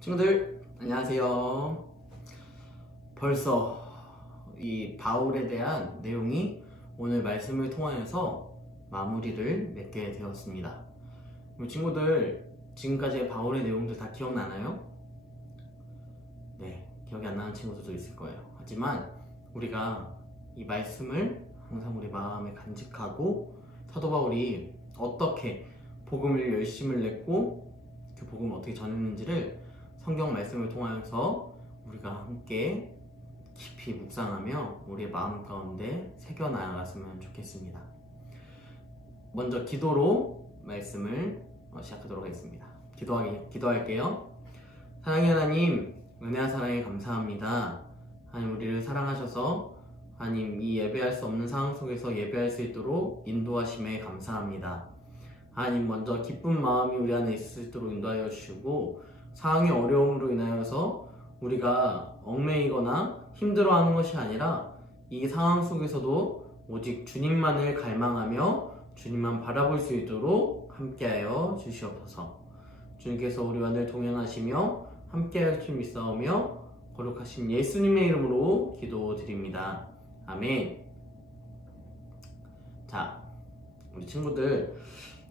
친구들 안녕하세요. 벌써 이 바울에 대한 내용이 오늘 말씀을 통하여서 마무리를 맺게 되었습니다. 친구들 지금까지의 바울의 내용들 다 기억나나요? 네, 기억이 안 나는 친구들도 있을 거예요. 하지만 우리가 이 말씀을 항상 우리 마음에 간직하고 사도 바울이 어떻게 복음을 열심을 냈고 그 복음을 어떻게 전했는지를 성경 말씀을 통하여서 우리가 함께 깊이 묵상하며 우리의 마음 가운데 새겨 나아갔으면 좋겠습니다. 먼저 기도로 말씀을 시작하도록 하겠습니다. 기도할게요. 사랑의 하나님, 은혜와 사랑에 감사합니다. 하나님, 우리를 사랑하셔서 하나님 이 예배할 수 없는 상황 속에서 예배할 수 있도록 인도하심에 감사합니다. 하나님, 먼저 기쁜 마음이 우리 안에 있을 수 있도록 인도하여 주시고 상황의 어려움으로 인하여서 우리가 얽매이거나 힘들어하는 것이 아니라 이 상황 속에서도 오직 주님만을 갈망하며 주님만 바라볼 수 있도록 함께하여 주시옵소서. 주님께서 우리와 늘 동행하시며 함께할 줄 믿사오며 거룩하신 예수님의 이름으로 기도드립니다. 아멘. 자, 우리 친구들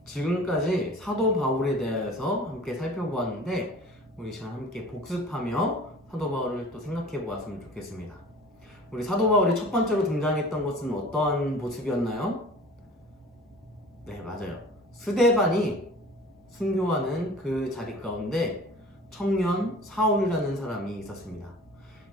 지금까지 사도 바울에 대해서 함께 살펴보았는데 우리 시간 함께 복습하며 사도 바울을 또 생각해 보았으면 좋겠습니다. 우리 사도 바울이 첫 번째로 등장했던 것은 어떠한 모습이었나요? 네, 맞아요. 스데반이 순교하는 그 자리 가운데 청년 사울이라는 사람이 있었습니다.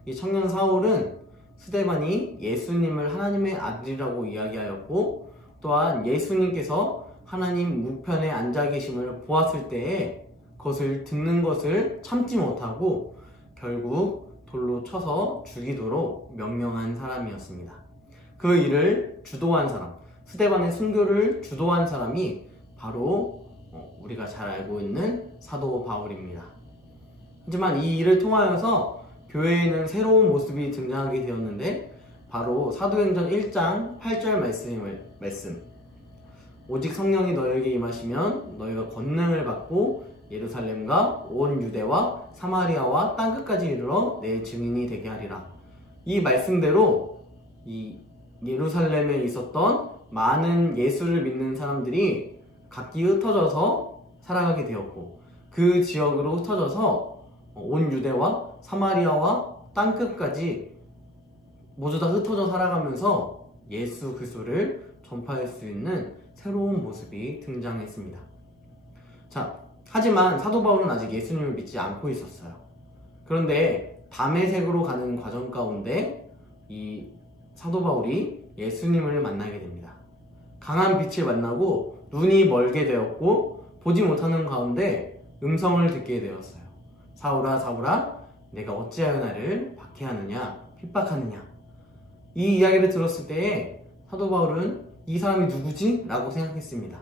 이 청년 사울은 스데반이 예수님을 하나님의 아들이라고 이야기하였고 또한 예수님께서 하나님 우편에 앉아 계심을 보았을 때에 그것을 듣는 것을 참지 못하고 결국 돌로 쳐서 죽이도록 명령한 사람이었습니다. 그 일을 주도한 사람, 스데반의 순교를 주도한 사람이 바로 우리가 잘 알고 있는 사도 바울입니다. 하지만 이 일을 통하여서 교회에는 새로운 모습이 등장하게 되었는데 바로 사도행전 1장 8절 말씀. 오직 성령이 너에게 임하시면 너희가 권능을 받고 예루살렘과 온 유대와 사마리아와 땅끝까지 이르러 내 증인이 되게 하리라. 이 말씀대로 이 예루살렘에 있었던 많은 예수를 믿는 사람들이 각기 흩어져서 살아가게 되었고 그 지역으로 흩어져서 온 유대와 사마리아와 땅끝까지 모두 다 흩어져 살아가면서 예수 그리스도를 전파할 수 있는 새로운 모습이 등장했습니다. 자, 하지만 사도 바울은 아직 예수님을 믿지 않고 있었어요. 그런데 다메섹으로 가는 과정 가운데 이 사도 바울이 예수님을 만나게 됩니다. 강한 빛을 만나고 눈이 멀게 되었고 보지 못하는 가운데 음성을 듣게 되었어요. 사울아 사울아 내가 어찌하여 나를 박해하느냐 핍박하느냐. 이 이야기를 들었을 때에 사도 바울은 이 사람이 누구지? 라고 생각했습니다.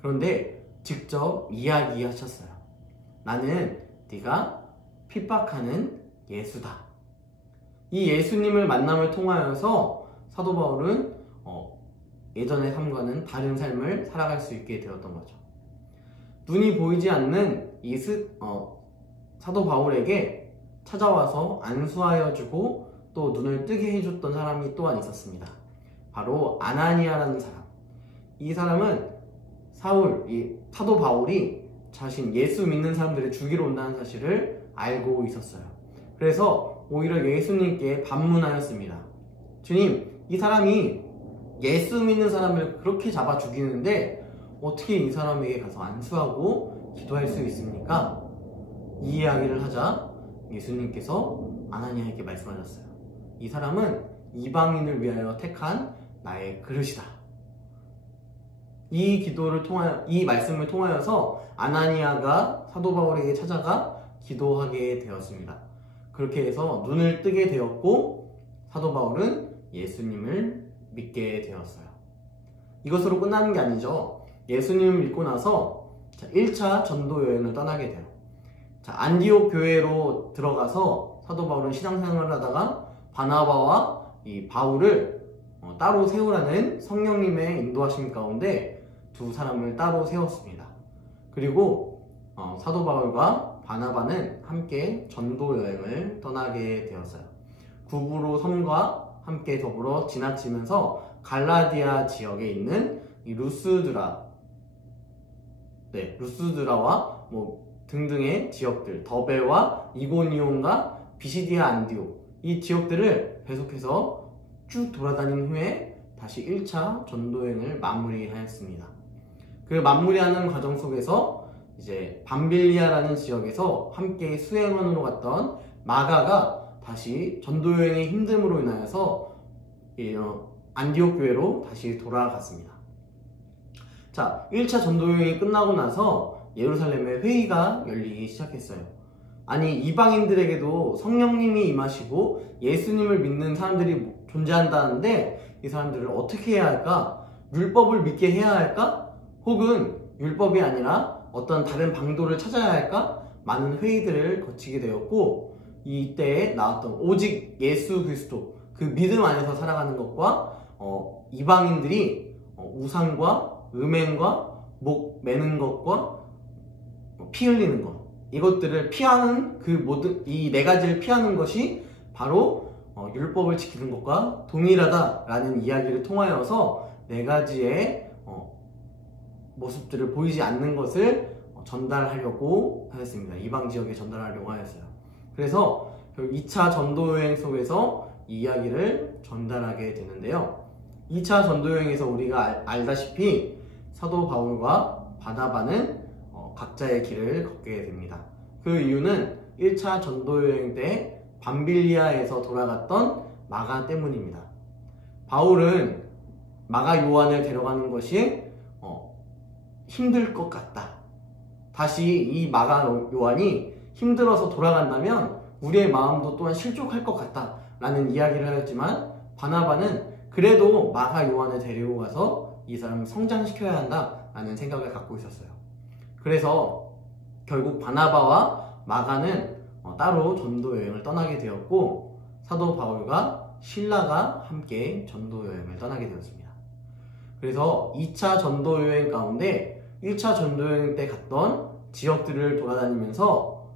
그런데 직접 이야기하셨어요. 나는 네가 핍박하는 예수다. 이 예수님을 만남을 통하여서 사도 바울은 예전의 삶과는 다른 삶을 살아갈 수 있게 되었던 거죠. 눈이 보이지 않는 이 사도 바울에게 찾아와서 안수하여 주고 또 눈을 뜨게 해줬던 사람이 또한 있었습니다. 바로 아나니아라는 사람. 이 사람은 사도 바울이 자신 예수 믿는 사람들을 죽이러 온다는 사실을 알고 있었어요. 그래서 오히려 예수님께 반문하였습니다. 주님, 이 사람이 예수 믿는 사람을 그렇게 잡아 죽이는데 어떻게 이 사람에게 가서 안수하고 기도할 수 있습니까? 이 이야기를 하자 예수님께서 아나니아에게 말씀하셨어요. 이 사람은 이방인을 위하여 택한 나의 그릇이다. 이 말씀을 통하여서 아나니아가 사도 바울에게 찾아가 기도하게 되었습니다. 그렇게 해서 눈을 뜨게 되었고 사도 바울은 예수님을 믿게 되었어요. 이것으로 끝나는 게 아니죠. 예수님을 믿고 나서 1차 전도 여행을 떠나게 돼요. 안디옥 교회로 들어가서 사도 바울은 신앙생활을 하다가 바나바와 이 바울을 따로 세우라는 성령님의 인도하심 가운데 두 사람을 따로 세웠습니다. 그리고 사도 바울과 바나바는 함께 전도 여행을 떠나게 되었어요. 구브로 섬과 함께 더불어 지나치면서 갈라디아 지역에 있는 이 루스드라와 등등의 지역들, 더베와 이고니온과 비시디아 안디옥, 이 지역들을 계속해서 쭉 돌아다닌 후에 다시 1차 전도여행을 마무리하였습니다. 그 마무리하는 과정 속에서 이제 밤빌리아라는 지역에서 함께 수행원으로 갔던 마가가 다시 전도여행의 힘듦으로 인하여서 안디옥 교회로 다시 돌아갔습니다. 자, 1차 전도여행이 끝나고 나서 예루살렘에 회의가 열리기 시작했어요. 아니, 이방인들에게도 성령님이 임하시고 예수님을 믿는 사람들이 존재한다는데 이 사람들을 어떻게 해야 할까? 율법을 믿게 해야 할까? 혹은 율법이 아니라 어떤 다른 방도를 찾아야 할까? 많은 회의들을 거치게 되었고, 이때에 나왔던 오직 예수 그리스도, 그 믿음 안에서 살아가는 것과 이방인들이 우상과 음행과 목 매는 것과 피 흘리는 것, 이것들을 피하는 이 네 가지를 피하는 것이 바로 율법을 지키는 것과 동일하다라는 이야기를 통하여서 네 가지의 모습들을 보이지 않는 것을 전달하려고 하였습니다. 이방 지역에 전달하려고 하였어요. 그래서 2차 전도여행 속에서 이 이야기를 전달하게 되는데요. 2차 전도여행에서 우리가 알다시피 사도 바울과 바나바는 각자의 길을 걷게 됩니다. 그 이유는 1차 전도여행 때 밤빌리아에서 돌아갔던 마가 때문입니다. 바울은 마가 요한을 데려가는 것이 힘들 것 같다. 다시 이 마가 요한이 힘들어서 돌아간다면 우리의 마음도 또한 실족할 것 같다 라는 이야기를 하였지만, 바나바는 그래도 마가 요한을 데리고 가서 이 사람을 성장시켜야 한다 라는 생각을 갖고 있었어요. 그래서 결국 바나바와 마가는 따로 전도 여행을 떠나게 되었고, 사도 바울과 실라가 함께 전도 여행을 떠나게 되었습니다. 그래서 2차 전도 여행 가운데 1차 전도 여행 때 갔던 지역들을 돌아다니면서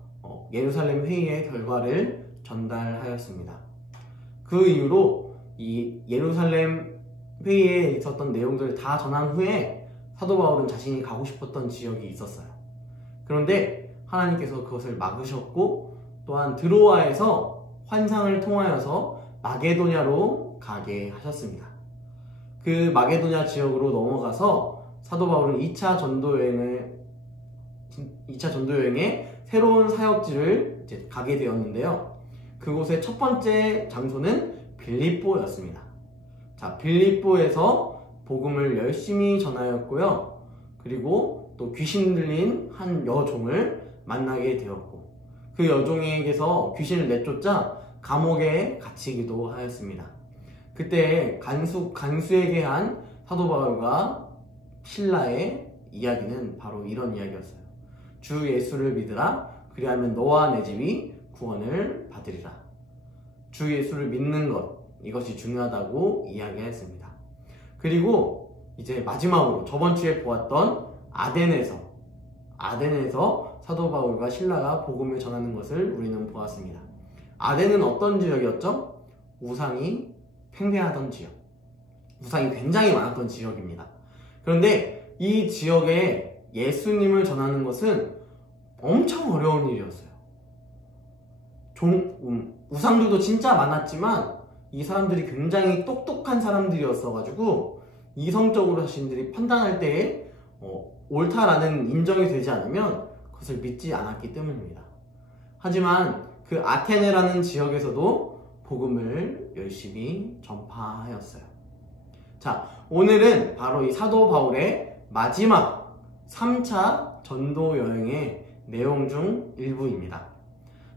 예루살렘 회의의 결과를 전달하였습니다. 그 이후로 이 예루살렘 회의에 있었던 내용들을 다 전한 후에 사도 바울은 자신이 가고 싶었던 지역이 있었어요. 그런데 하나님께서 그것을 막으셨고, 또한 드로아에서 환상을 통하여서 마게도냐로 가게 하셨습니다. 그 마게도냐 지역으로 넘어가서 사도 바울은 2차 전도여행에 새로운 사역지를 이제 가게 되었는데요. 그곳의 첫 번째 장소는 빌립보였습니다. 자, 빌립보에서 복음을 열심히 전하였고요. 그리고 또 귀신 들린 한 여종을 만나게 되었고, 그 여종에게서 귀신을 내쫓자 감옥에 갇히기도 하였습니다. 그때 간수에게 한 사도 바울과 신라의 이야기는 바로 이런 이야기였어요. 주 예수를 믿으라. 그리하면 너와 내 집이 구원을 받으리라. 주 예수를 믿는 것, 이것이 중요하다고 이야기했습니다. 그리고 이제 마지막으로 저번 주에 보았던 아덴에서 사도 바울과 신라가 복음을 전하는 것을 우리는 보았습니다. 아덴은 어떤 지역이었죠? 우상이 팽배하던 지역, 우상이 굉장히 많았던 지역입니다. 그런데 이 지역에 예수님을 전하는 것은 엄청 어려운 일이었어요. 우상들도 진짜 많았지만 이 사람들이 굉장히 똑똑한 사람들이었어가지고 이성적으로 자신들이 판단할 때에 옳다라는 인정이 되지 않으면 그것을 믿지 않았기 때문입니다. 하지만 그 아테네라는 지역에서도 복음을 열심히 전파하였어요. 자, 오늘은 바로 이 사도 바울의 마지막 3차 전도 여행의 내용 중 일부입니다.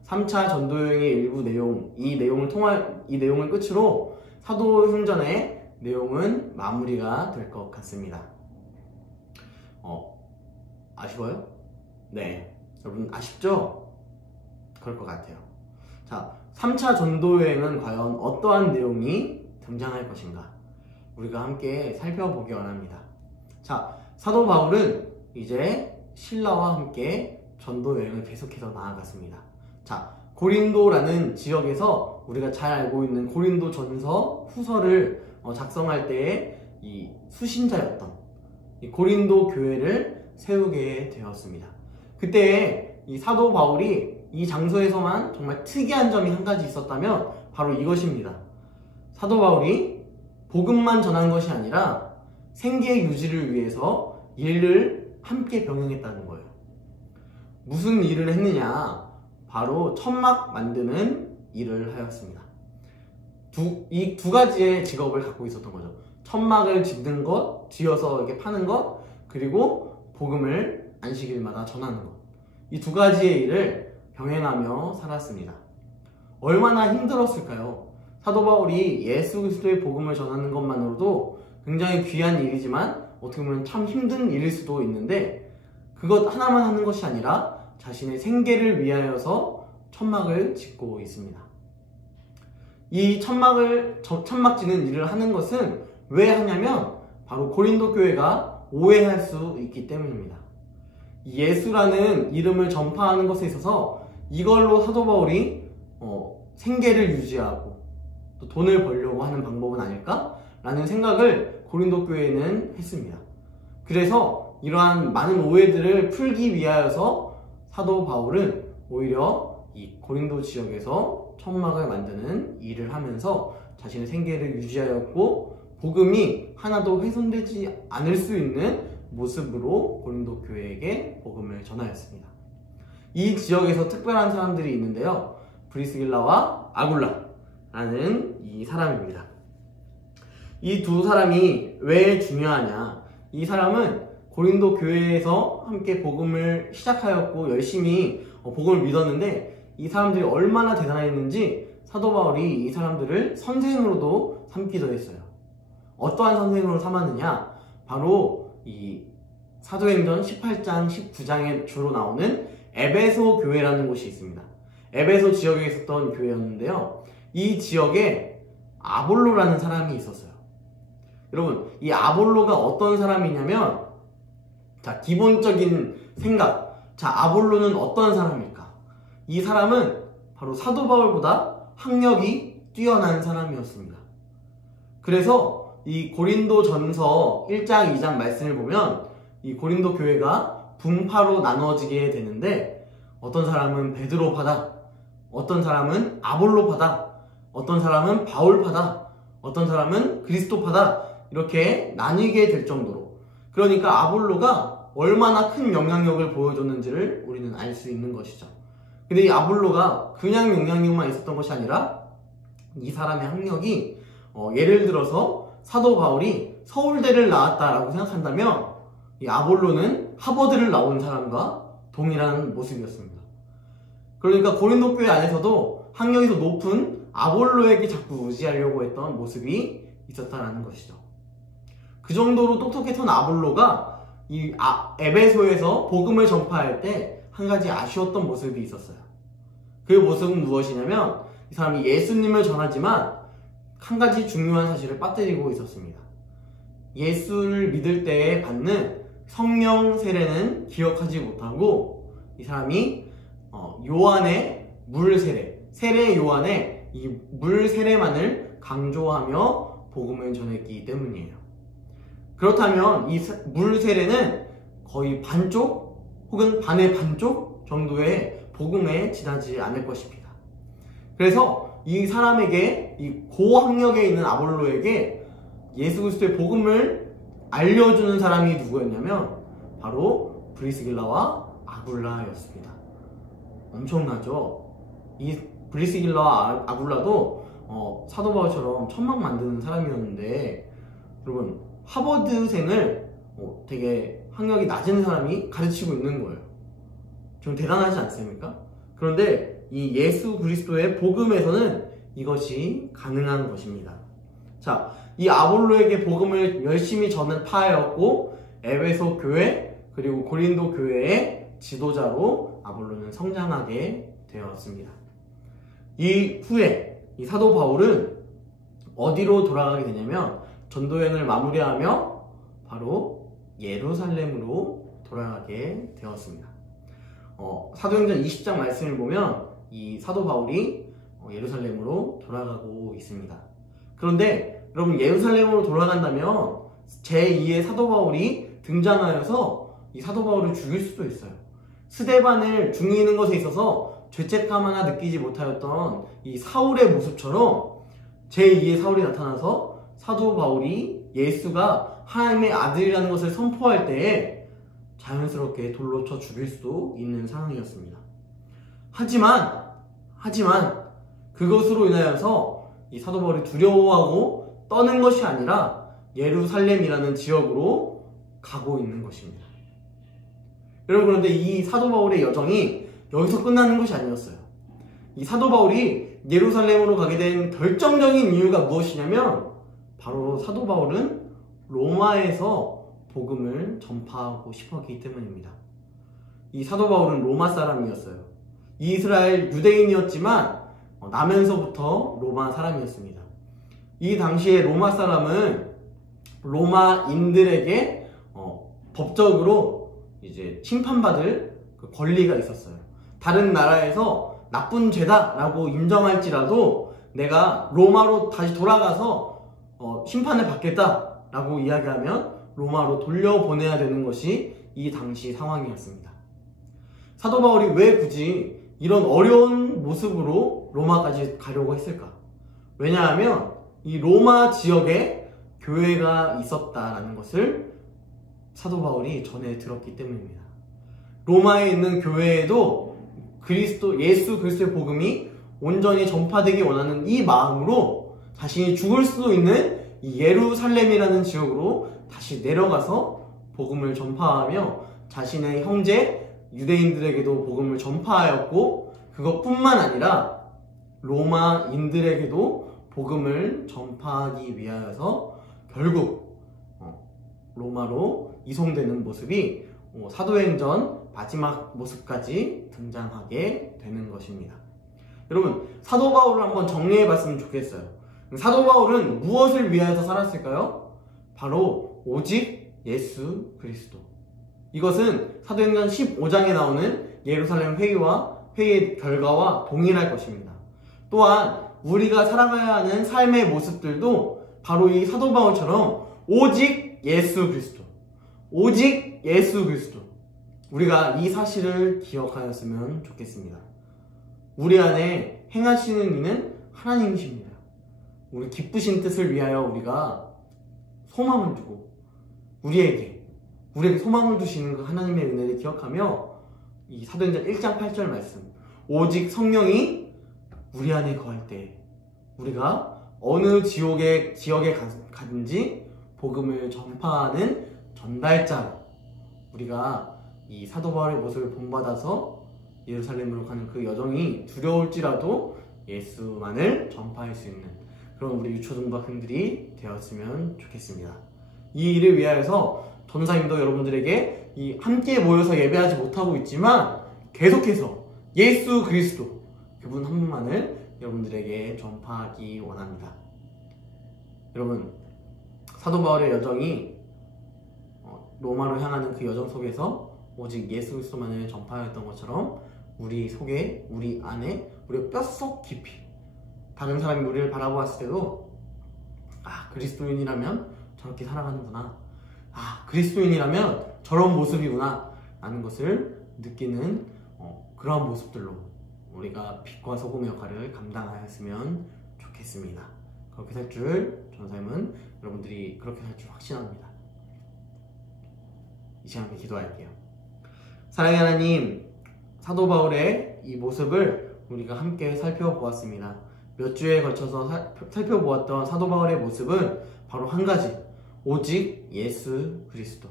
3차 전도 여행의 일부 내용, 이 내용을 끝으로 사도행전의 내용은 마무리가 될 것 같습니다. 아쉬워요? 네, 여러분 아쉽죠? 그럴 것 같아요. 자, 3차 전도 여행은 과연 어떠한 내용이 등장할 것인가? 우리가 함께 살펴보기 원합니다. 자, 사도 바울은 이제 신라와 함께 전도 여행을 계속해서 나아갔습니다. 자, 고린도라는 지역에서 우리가 잘 알고 있는 고린도전서 후서를 작성할 때에 이 수신자였던 이 고린도 교회를 세우게 되었습니다. 그때 이 사도 바울이 이 장소에서만 정말 특이한 점이 한 가지 있었다면 바로 이것입니다. 사도 바울이 복음만 전한 것이 아니라 생계 유지를 위해서 일을 함께 병행했다는 거예요. 무슨 일을 했느냐? 바로 천막 만드는 일을 하였습니다. 이 두 가지의 직업을 갖고 있었던 거죠. 천막을 짓는 것, 지어서 이렇게 파는 것, 그리고 복음을 안식일마다 전하는 것. 이 두 가지의 일을 병행하며 살았습니다. 얼마나 힘들었을까요? 사도 바울이 예수 그리스도의 복음을 전하는 것만으로도 굉장히 귀한 일이지만 어떻게 보면 참 힘든 일일 수도 있는데 그것 하나만 하는 것이 아니라 자신의 생계를 위하여서 천막을 짓고 있습니다. 이 천막 짓는 일을 하는 것은 왜 하냐면 바로 고린도 교회가 오해할 수 있기 때문입니다. 예수라는 이름을 전파하는 것에 있어서 이걸로 사도 바울이 생계를 유지하고 또 돈을 벌려고 하는 방법은 아닐까? 라는 생각을 고린도 교회는 했습니다. 그래서 이러한 많은 오해들을 풀기 위하여서 사도 바울은 오히려 이 고린도 지역에서 천막을 만드는 일을 하면서 자신의 생계를 유지하였고 복음이 하나도 훼손되지 않을 수 있는 모습으로 고린도 교회에게 복음을 전하였습니다. 이 지역에서 특별한 사람들이 있는데요. 브리스길라와 아굴라라는 이 사람입니다. 이 두 사람이 왜 중요하냐? 이 사람은 고린도 교회에서 함께 복음을 시작하였고 열심히 복음을 믿었는데 이 사람들이 얼마나 대단했는지 사도 바울이 이 사람들을 선생으로도 삼기도 했어요. 어떠한 선생으로 삼았느냐? 바로 이 사도행전 18장, 19장에 주로 나오는 에베소 교회라는 곳이 있습니다. 에베소 지역에 있었던 교회였는데요. 이 지역에 아볼로라는 사람이 있었어요. 여러분, 이 아볼로가 어떤 사람이냐면 자, 기본적인 생각. 자, 아볼로는 어떤 사람일까? 이 사람은 바로 사도 바울보다 학력이 뛰어난 사람이었습니다. 그래서 이 고린도 전서 1장, 2장 말씀을 보면 이 고린도 교회가 분파로 나누어지게 되는데 어떤 사람은 베드로파다, 어떤 사람은 아볼로파다, 어떤 사람은 바울파다, 어떤 사람은 그리스도파다 이렇게 나뉘게 될 정도로 그러니까 아볼로가 얼마나 큰 영향력을 보여줬는지를 우리는 알 수 있는 것이죠. 근데 이 아볼로가 그냥 영향력만 있었던 것이 아니라 이 사람의 학력이 예를 들어서 사도 바울이 서울대를 나왔다라고 생각한다면 이 아볼로는 하버드를 나온 사람과 동일한 모습이었습니다. 그러니까 고린도 교회 안에서도 학력이 더 높은 아볼로에게 자꾸 의지하려고 했던 모습이 있었다는 것이죠. 그 정도로 똑똑했던 아볼로가 이 에베소에서 복음을 전파할 때 한 가지 아쉬웠던 모습이 있었어요. 그 모습은 무엇이냐면 이 사람이 예수님을 전하지만 한 가지 중요한 사실을 빠뜨리고 있었습니다. 예수를 믿을 때에 받는 성령 세례는 기억하지 못하고 이 사람이 요한의 물 세례, 세례 요한의 이 물 세례만을 강조하며 복음을 전했기 때문이에요. 그렇다면 이 물 세례는 거의 반쪽 혹은 반의 반쪽 정도의 복음에 지나지 않을 것입니다. 그래서 이 사람에게 이 고학력에 있는 아볼로에게 예수 그리스도의 복음을 알려주는 사람이 누구였냐면 바로 브리스길라와 아굴라였습니다. 엄청나죠? 이 브리스길라와 아굴라도 사도 바울처럼 천막 만드는 사람이었는데 여러분 하버드생을 되게 학력이 낮은 사람이 가르치고 있는 거예요. 좀 대단하지 않습니까? 그런데 이 예수 그리스도의 복음에서는 이것이 가능한 것입니다. 자, 이 아볼로에게 복음을 열심히 전파하였고 에베소 교회 그리고 고린도 교회의 지도자로 아볼로는 성장하게 되었습니다. 이 후에 이 사도 바울은 어디로 돌아가게 되냐면 전도여행을 마무리하며 바로 예루살렘으로 돌아가게 되었습니다. 사도행전 20장 말씀을 보면 이 사도 바울이 예루살렘으로 돌아가고 있습니다. 그런데 여러분, 예루살렘으로 돌아간다면 제2의 사도 바울이 등장하여서 이 사도 바울을 죽일 수도 있어요. 스데반을 죽이는 것에 있어서 죄책감 하나 느끼지 못하였던 이 사울의 모습처럼 제2의 사울이 나타나서 사도 바울이 예수가 하나님의 아들이라는 것을 선포할 때에 자연스럽게 돌로 쳐 죽일 수도 있는 상황이었습니다. 하지만 그것으로 인하여서 이 사도 바울이 두려워하고 떠는 것이 아니라 예루살렘이라는 지역으로 가고 있는 것입니다. 여러분, 그런데 이 사도 바울의 여정이 여기서 끝나는 것이 아니었어요. 이 사도 바울이 예루살렘으로 가게 된 결정적인 이유가 무엇이냐면 바로 사도 바울은 로마에서 복음을 전파하고 싶었기 때문입니다. 이 사도 바울은 로마 사람이었어요. 이스라엘 유대인이었지만 나면서부터 로마 사람이었습니다. 이 당시에 로마 사람은 로마인들에게 법적으로 이제 심판받을 그 권리가 있었어요. 다른 나라에서 나쁜 죄다라고 인정할지라도 내가 로마로 다시 돌아가서 심판을 받겠다라고 이야기하면 로마로 돌려보내야 되는 것이 이 당시 상황이었습니다. 사도 바울이 왜 굳이 이런 어려운 모습으로 로마까지 가려고 했을까? 왜냐하면 이 로마 지역에 교회가 있었다라는 것을 사도 바울이 전해 들었기 때문입니다. 로마에 있는 교회에도 예수 그리스도의 복음이 온전히 전파되기 원하는 이 마음으로 자신이 죽을 수도 있는 이 예루살렘이라는 지역으로 다시 내려가서 복음을 전파하며 자신의 형제 유대인들에게도 복음을 전파하였고, 그것뿐만 아니라 로마인들에게도 복음을 전파하기 위하여서 결국 로마로 이송되는 모습이 사도행전 마지막 모습까지 등장하게 되는 것입니다. 여러분, 사도 바울을 한번 정리해 봤으면 좋겠어요. 사도 바울은 무엇을 위하여서 살았을까요? 바로 오직 예수 그리스도. 이것은 사도행전 15장에 나오는 예루살렘 회의의 결과와 동일할 것입니다. 또한 우리가 살아가야 하는 삶의 모습들도 바로 이 사도 바울처럼 오직 예수 그리스도, 오직 예수 그리스도, 우리가 이 사실을 기억하였으면 좋겠습니다. 우리 안에 행하시는 이는 하나님이십니다. 우리 기쁘신 뜻을 위하여 우리가 소망을 두고 우리에게 소망을 두시는 그 하나님의 은혜를 기억하며 이 사도행전 1장 8절 말씀, 오직 성령이 우리 안에 거할 때 우리가 어느 지역에 가든지 복음을 전파하는 전달자로 우리가 이 사도 바울의 모습을 본받아서 예루살렘으로 가는 그 여정이 두려울지라도 예수만을 전파할 수 있는 그런 우리 유초등부 학생들이 되었으면 좋겠습니다. 이 일을 위하여서 전사님도 여러분들에게 함께 모여서 예배하지 못하고 있지만 계속해서 예수 그리스도 그분 한 분만을 여러분들에게 전파하기 원합니다. 여러분, 사도 바울의 여정이 로마로 향하는 그 여정 속에서 오직 예수 그리스도만을 전파하였던 것처럼 우리 속에, 우리 안에, 우리 뼛속 깊이 다른 사람이 우리를 바라보았을 때도 그리스도인이라면 저렇게 살아가는구나, 그리스도인이라면 저런 모습이구나 라는 것을 느끼는 그러한 모습들로 우리가 빛과 소금의 역할을 감당하였으면 좋겠습니다. 그렇게 살 줄 전사님은 여러분들이 그렇게 살 줄 확신합니다. 이 시간에 기도할게요. 사랑의 하나님, 사도 바울의 이 모습을 우리가 함께 살펴보았습니다. 몇 주에 걸쳐서 살펴보았던 사도 바울의 모습은 바로 한 가지, 오직 예수 그리스도,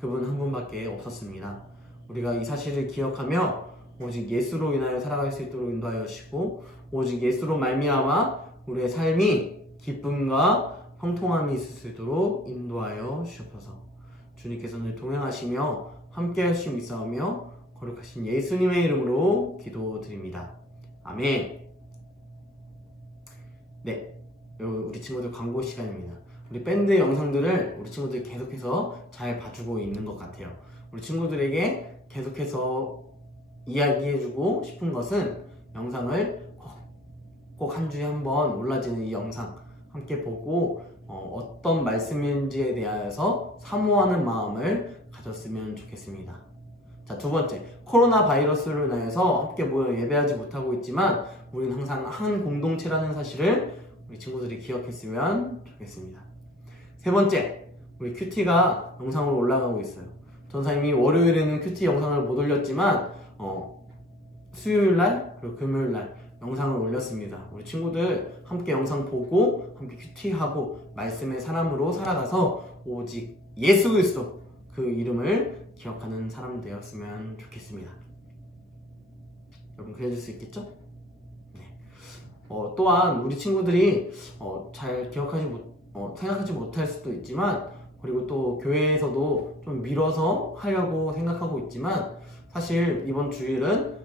그분 한 분밖에 없었습니다. 우리가 이 사실을 기억하며 오직 예수로 인하여 살아갈 수 있도록 인도하여 주시고, 오직 예수로 말미암아 우리의 삶이 기쁨과 형통함이 있을 수 있도록 인도하여 주옵소서. 주님께서는 동행하시며 함께 하실 수 있사오며 거룩하신 예수님의 이름으로 기도드립니다. 아멘. 네, 여러분, 우리 친구들 광고 시간입니다. 우리 밴드 영상들을 우리 친구들이 계속해서 잘 봐주고 있는 것 같아요. 우리 친구들에게 계속해서 이야기해주고 싶은 것은 영상을 꼭 한 주에 한 번 올라지는 이 영상 함께 보고 어떤 말씀인지에 대하여서 사모하는 마음을 가졌으면 좋겠습니다. 자, 두 번째, 코로나 바이러스로 인해서 함께 모여 예배하지 못하고 있지만 우리는 항상 한 공동체라는 사실을 우리 친구들이 기억했으면 좋겠습니다. 세 번째, 우리 큐티가 영상으로 올라가고 있어요. 전사님이 월요일에는 큐티 영상을 못 올렸지만 수요일날 그리고 금요일날 영상을 올렸습니다. 우리 친구들 함께 영상 보고 함께 큐티하고 말씀의 사람으로 살아가서 오직 예수 그리스도 그 이름을 기억하는 사람 되었으면 좋겠습니다. 여러분 그래줄 수 있겠죠? 네. 또한 우리 친구들이 잘 생각하지 못할 수도 있지만, 그리고 또 교회에서도 좀 밀어서 하려고 생각하고 있지만, 사실 이번 주일은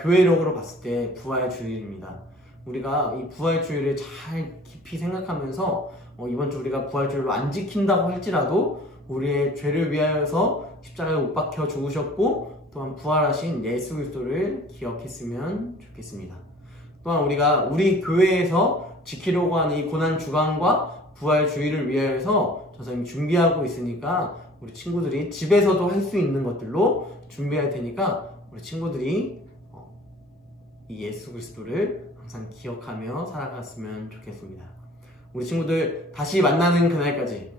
교회력으로 봤을 때 부활 주일입니다. 우리가 이 부활 주일을 잘 깊이 생각하면서 이번 주 우리가 부활 주일로 안 지킨다고 할지라도 우리의 죄를 위하여서 십자가에 못 박혀 죽으셨고 또한 부활하신 예수 그리스도를 기억했으면 좋겠습니다. 또한 우리가 우리 교회에서 지키려고 하는 이 고난 주간과 부활 주일을 위하여서 전사님이 준비하고 있으니까 우리 친구들이 집에서도 할 수 있는 것들로 준비할 테니까 우리 친구들이 이 예수 그리스도를 항상 기억하며 살아갔으면 좋겠습니다. 우리 친구들 다시 만나는 그날까지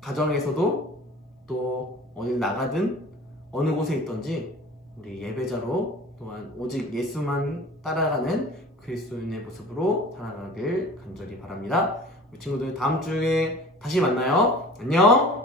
가정에서도 또 어딜 나가든 어느 곳에 있든지 우리 예배자로 또한 오직 예수만 따라가는 그리스도인의 모습으로 살아가길 간절히 바랍니다. 우리 친구들 다음 주에 다시 만나요. 안녕.